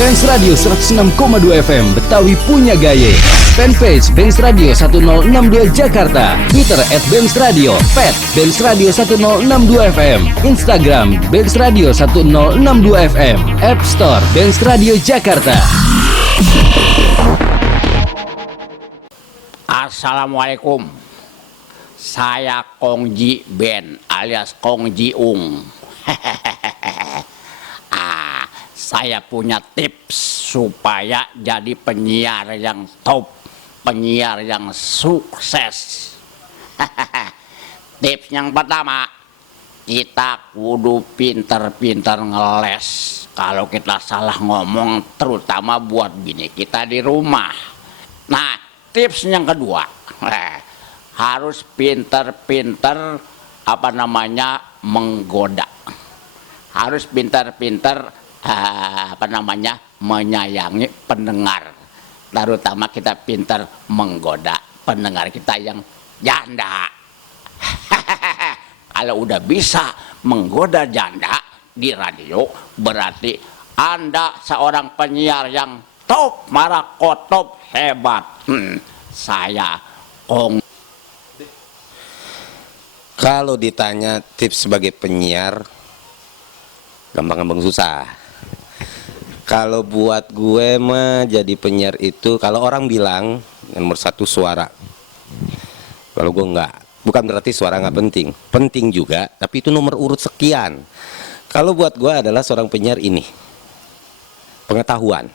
Benz Radio 106,2 FM Betawi punya gaya. Fanpage Benz Radio 1062 Jakarta. Twitter @BenzRadio. Pet Benz Radio 1062 FM. Instagram Benz Radio 1062 FM. App Store Benz Radio Jakarta. Assalamualaikum. Saya Kongji Ben alias Kongji Ung. Saya punya tips supaya jadi penyiar yang top, penyiar yang sukses. Tips yang pertama, kita kudu pinter-pinter ngeles. Kalau kita salah ngomong, terutama buat bini kita di rumah. Nah, tips yang kedua, harus pinter-pinter menggoda. Harus pinter-pinter menyayangi pendengar, terutama kita pintar menggoda pendengar kita yang janda. Kalau udah bisa menggoda janda di radio, berarti Anda seorang penyiar yang top, marakotop, hebat. Saya Kalau ditanya tips sebagai penyiar, gampang-gampang susah. Kalau buat gue mah jadi penyiar itu, kalau orang bilang nomor satu suara. Kalau gue enggak, bukan berarti suara nggak penting, penting juga, tapi itu nomor urut sekian. Kalau buat gue adalah seorang penyiar ini, pengetahuan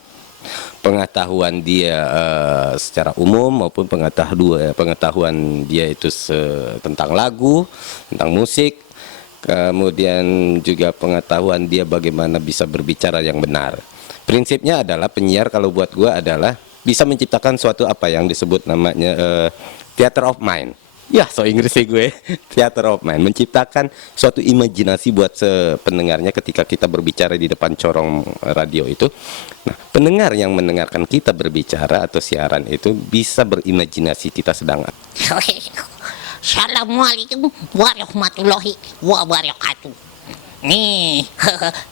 dia secara umum maupun pengetahuan dia itu tentang lagu, tentang musik, kemudian juga pengetahuan dia bagaimana bisa berbicara yang benar. Prinsipnya adalah penyiar kalau buat gue adalah bisa menciptakan suatu apa yang disebut namanya theater of mind. Ya, so Inggris sih gue. Theater of mind, menciptakan suatu imajinasi buat pendengarnya ketika kita berbicara di depan corong radio itu. Nah, pendengar yang mendengarkan kita berbicara atau siaran itu bisa berimajinasi kita sedang. Assalamualaikum warahmatullahi wabarakatuh. Nih,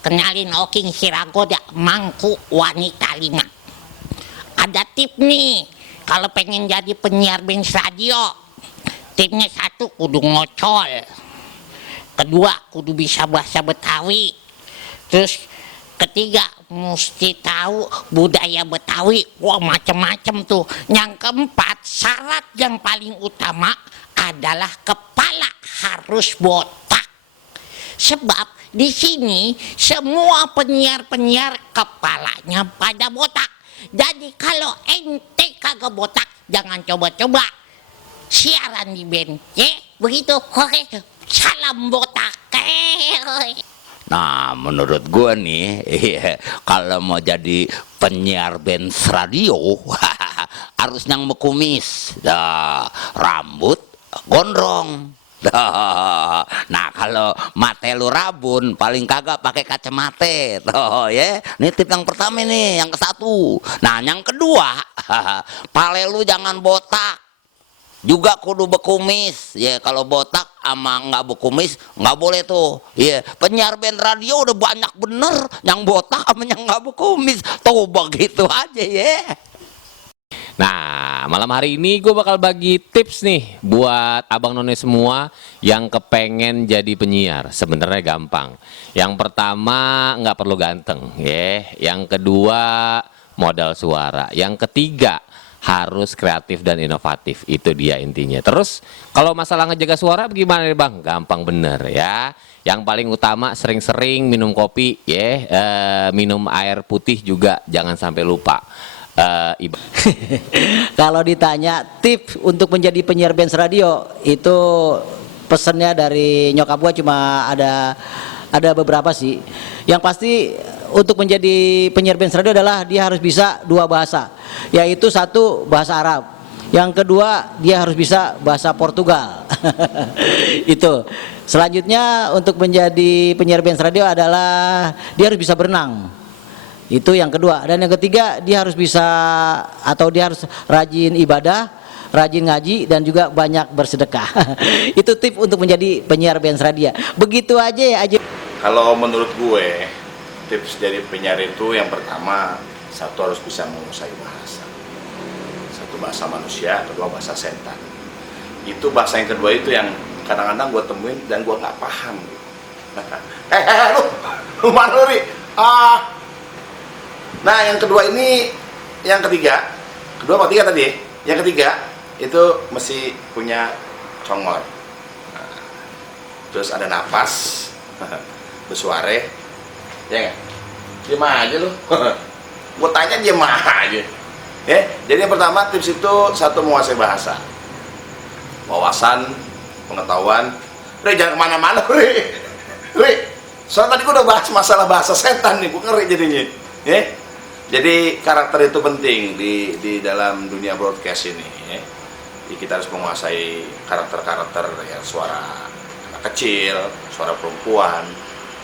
kenalin Oking Siragoda, mangku wanita 5. Ada tip nih, kalau pengen jadi penyiar Benz Radio. Tipnya 1, kudu ngocol. Kedua, kudu bisa bahasa Betawi. Terus ketiga, mesti tahu budaya Betawi. Wah, macem-macem tuh. Yang keempat, syarat yang paling utama adalah kepala harus botak. Sebab di sini semua penyiar-penyiar kepalanya pada botak. Jadi kalau ente kagak botak, jangan coba-coba siaran di band. Begitu. Oke, salam botak. Nah, menurut gua nih, kalau mau jadi penyiar Benz Radio, harus yang bekumis, rambut gondrong. Nah, kalau mate lu rabun, paling kagak pakai kacamata. Ini tip yang pertama nih, yang ke-1. Nah, yang kedua, pale lu jangan botak. Juga kudu bekumis. Kalau botak sama nggak bekumis nggak boleh tuh. Penyiar band radio udah banyak bener yang botak sama yang nggak bekumis. Tuh begitu aja Nah, malam hari ini gue bakal bagi tips nih buat abang none semua yang kepengen jadi penyiar. Sebenarnya gampang. Yang pertama, nggak perlu ganteng, Yang kedua, modal suara. Yang ketiga, harus kreatif dan inovatif. Itu dia intinya. Terus kalau masalah ngejaga suara gimana nih bang? Gampang bener ya. Yang paling utama sering-sering minum kopi, minum air putih juga jangan sampai lupa. Kalau ditanya tips untuk menjadi penyiar Benz Radio, itu pesennya dari nyokap gua cuma ada beberapa sih. Yang pasti untuk menjadi penyiar Benz Radio adalah dia harus bisa 2 bahasa, yaitu 1 bahasa Arab, yang kedua dia harus bisa bahasa Portugal. Itu. Selanjutnya untuk menjadi penyiar Benz Radio adalah dia harus bisa berenang. Itu yang kedua. Dan yang ketiga, dia harus bisa atau dia harus rajin ibadah, rajin ngaji, dan juga banyak bersedekah. Itu tip untuk menjadi penyiar Benz Radio. Begitu aja ya aja. Kalau menurut gue, tips dari penyiar itu yang pertama, satu harus bisa menguasai bahasa. Satu bahasa manusia, kedua bahasa setan. Itu bahasa yang kedua itu yang kadang-kadang gue temuin dan gue nggak paham. Lu mana lu, Ri? Nah yang kedua ini, yang ketiga, kedua apa tiga tadi? Yang ketiga itu mesti punya congor. Nah, terus ada napas, bersuare, ya nggak? Diam aja lu. Gue tanya diam aja. Ya, jadi yang pertama tips itu satu menguasai bahasa, wawasan, pengetahuan. Ri jangan kemana-mana, Ri. Soalnya tadi gue udah bahas masalah bahasa setan nih, gue ngeri jadinya. Ya, jadi karakter itu penting di dalam dunia broadcast ini. Ya. Jadi kita harus menguasai karakter-karakter ya, suara anak kecil, suara perempuan,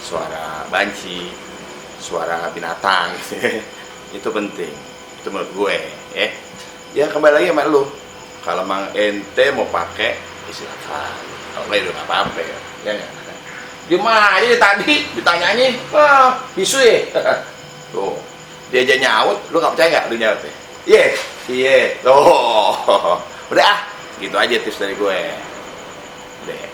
suara banci, suara binatang. Itu penting. Itu menurut gue. Ya kembali lagi sama lu. Kalau mang ente mau pakai, silakan. Kalau nggak udah nggak apa-apa ya. Ya nggak? Gimana aja tadi ditanyanya, bisu ya. Tuh, dia aja nyaut, lu nggak percaya nggak lu nyaut ya? Iya, tuh. Udah gitu aja tips dari gue. Deh.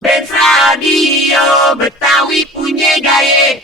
Benz Radio Betawi punya gaya.